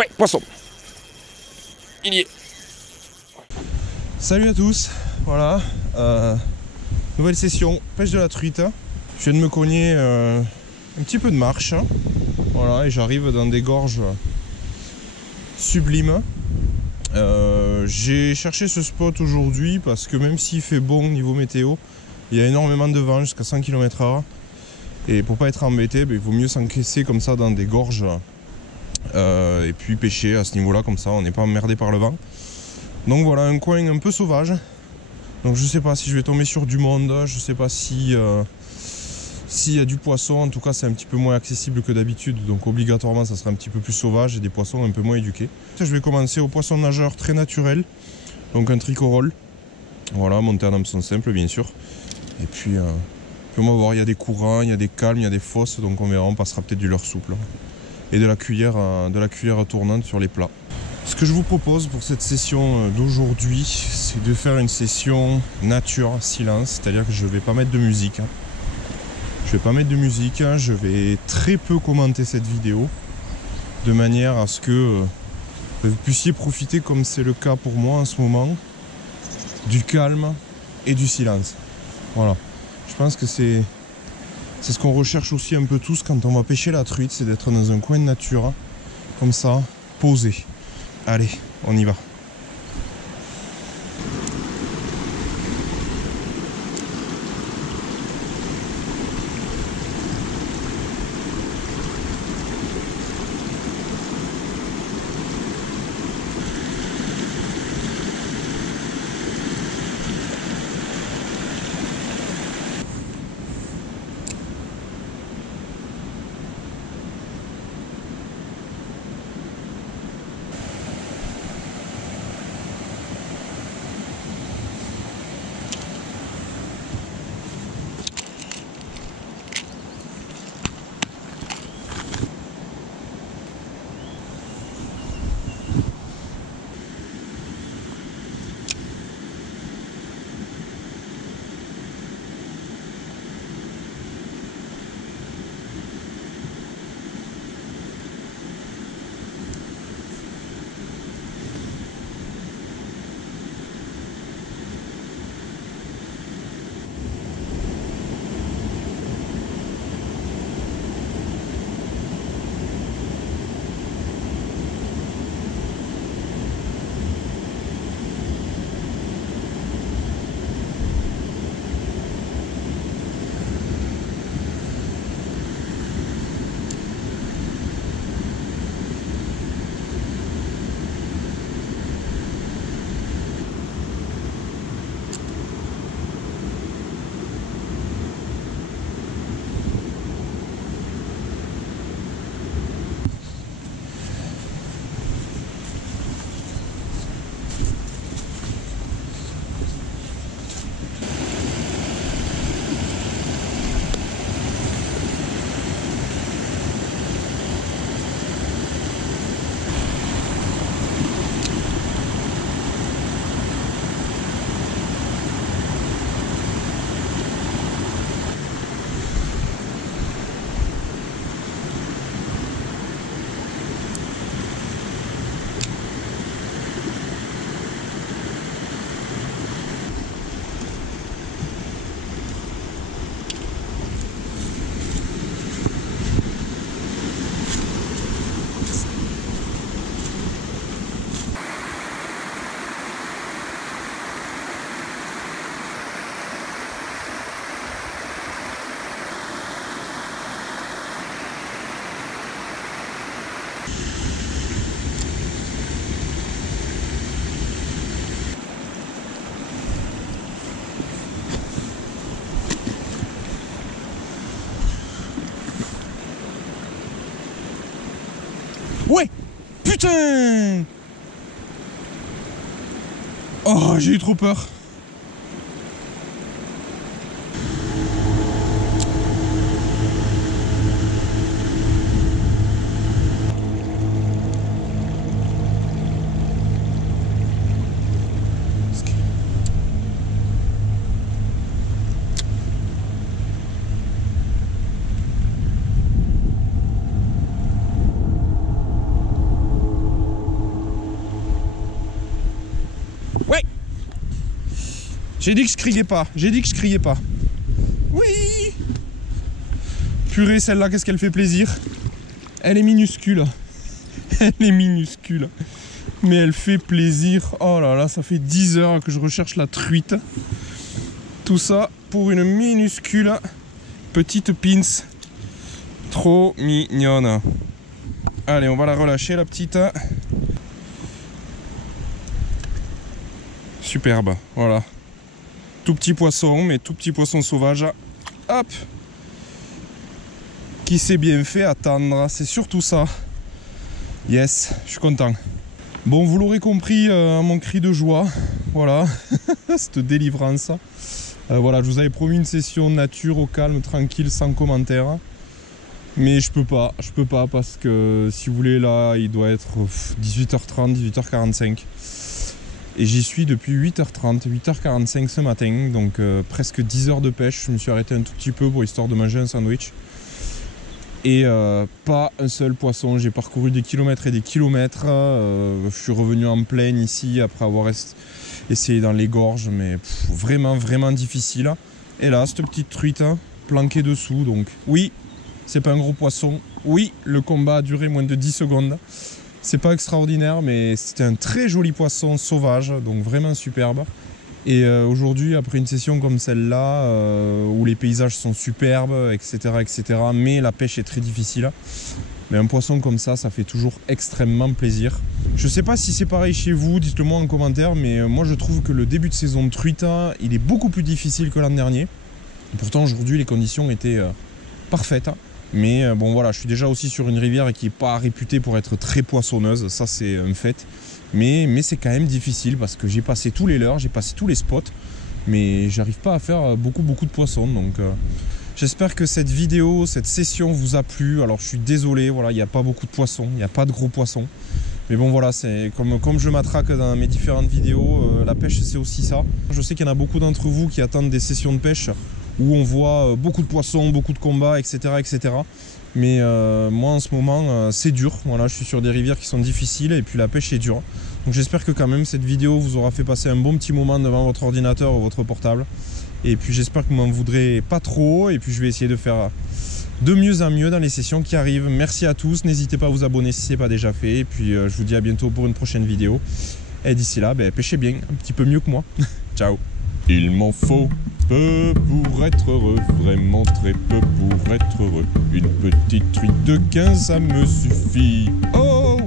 Ouais, poisson. Il y est. Salut à tous, voilà, nouvelle session, pêche de la truite. Je viens de me cogner un petit peu de marche, voilà, et j'arrive dans des gorges sublimes. J'ai cherché ce spot aujourd'hui parce que même s'il fait bon niveau météo, il y a énormément de vent jusqu'à 100 km/h. Et pour pas être embêté, il vaut mieux s'encaisser comme ça dans des gorges et puis pêcher à ce niveau-là, comme ça on n'est pas emmerdé par le vent. Donc voilà, un coin un peu sauvage. Donc je sais pas si je vais tomber sur du monde, je sais pas si s'il y a du poisson. En tout cas c'est un petit peu moins accessible que d'habitude, donc obligatoirement ça sera un petit peu plus sauvage et des poissons un peu moins éduqués. Je vais commencer au poisson nageur très naturel, donc un tricorole. Voilà, monté en hameçon simple bien sûr. Et puis on va voir, il y a des courants, il y a des calmes, il y a des fosses, donc on verra, on passera peut-être du leurre souple. Et de la cuillère tournante sur les plats. Ce que je vous propose pour cette session d'aujourd'hui, c'est de faire une session nature, silence, c'est-à-dire que je ne vais pas mettre de musique. Je vais pas mettre de musique, je vais très peu commenter cette vidéo, de manière à ce que vous puissiez profiter, comme c'est le cas pour moi en ce moment, du calme et du silence. Voilà, je pense que c'est ce qu'on recherche aussi un peu tous quand on va pêcher la truite, c'est d'être dans un coin de nature, comme ça, posé. Allez, on y va. Ouais! Putain! Oh, j'ai eu trop peur. J'ai dit que je criais pas. J'ai dit que je criais pas. Oui. Purée, celle-là, qu'est-ce qu'elle fait plaisir. Elle est minuscule. Elle est minuscule. Mais elle fait plaisir. Oh là là, ça fait 10 heures que je recherche la truite. Tout ça pour une minuscule petite pince. Trop mignonne. Allez, on va la relâcher, la petite. Superbe, voilà. Tout petit poisson, mais tout petit poisson sauvage. Hop. Qui s'est bien fait attendre, c'est surtout ça. Yes, je suis content. Bon, vous l'aurez compris, mon cri de joie. Voilà, cette délivrance. Voilà, je vous avais promis une session nature au calme, tranquille, sans commentaire. Mais je peux pas parce que si vous voulez, là, il doit être 18h30, 18h45. Et j'y suis depuis 8h30, 8h45 ce matin, donc presque 10 heures de pêche. Je me suis arrêté un tout petit peu pour histoire de manger un sandwich. Et pas un seul poisson. J'ai parcouru des kilomètres et des kilomètres. Je suis revenu en plaine ici après avoir essayé dans les gorges, mais vraiment, vraiment difficile. Et là, cette petite truite planquée dessous. Donc oui, c'est pas un gros poisson. Oui, le combat a duré moins de 10 secondes. C'est pas extraordinaire, mais c'était un très joli poisson sauvage, donc vraiment superbe. Et aujourd'hui, après une session comme celle-là, où les paysages sont superbes, etc., mais la pêche est très difficile, mais un poisson comme ça fait toujours extrêmement plaisir. Je sais pas si c'est pareil chez vous, dites-le moi en commentaire, mais moi je trouve que le début de saison de truite, il est beaucoup plus difficile que l'an dernier. Et pourtant aujourd'hui, les conditions étaient parfaites. Mais bon voilà, je suis déjà aussi sur une rivière qui n'est pas réputée pour être très poissonneuse, ça c'est un fait. Mais c'est quand même difficile parce que j'ai passé tous les leurres, j'ai passé tous les spots, mais j'arrive pas à faire beaucoup de poissons. Donc j'espère que cette vidéo, cette session vous a plu. Alors je suis désolé, voilà, il n'y a pas beaucoup de poissons, il n'y a pas de gros poissons. Mais bon voilà, c'est comme je m'attraque dans mes différentes vidéos, la pêche c'est aussi ça. Je sais qu'il y en a beaucoup d'entre vous qui attendent des sessions de pêche où on voit beaucoup de poissons, beaucoup de combats, etc. Mais moi en ce moment c'est dur, voilà, je suis sur des rivières qui sont difficiles et puis la pêche est dure. Donc j'espère que quand même cette vidéo vous aura fait passer un bon petit moment devant votre ordinateur ou votre portable. Et puis j'espère que vous m'en voudrez pas trop et puis je vais essayer de faire de mieux en mieux dans les sessions qui arrivent. Merci à tous, n'hésitez pas à vous abonner si ce n'est pas déjà fait. Et puis je vous dis à bientôt pour une prochaine vidéo. Et d'ici là, pêchez bien, un petit peu mieux que moi. Ciao. Il m'en faut peu pour être heureux, vraiment très peu pour être heureux. Une petite truite de 15, ça me suffit. Oh